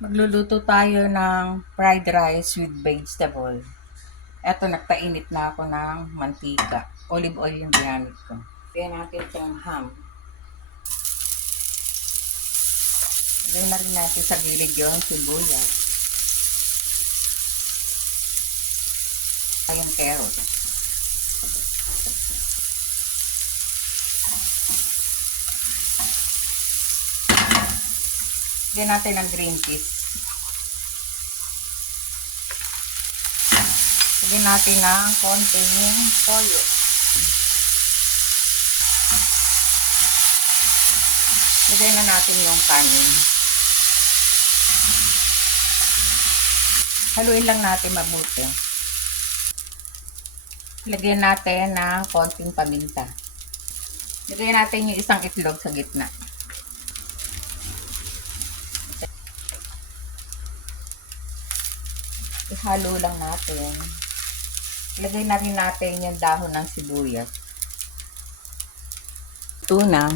Magluluto tayo ng fried rice with vegetable. Eto, nagpainit na ako ng mantika. Olive oil yung ginamit ko. Kaya natin itong ham. Lagyan na rin natin sa gilid yung sibuyas. Yung carrot. Lagyan natin ng green peas. Lagyan natin ng konting toyo. Lagyan na natin yung kanin. Haluin lang natin mabuti. Lagyan natin ng konting paminta. Lagyan natin yung isang itlog sa gitna. Ihalo lang natin. Lagay na rin natin yung dahon ng sibuyas. Ito na.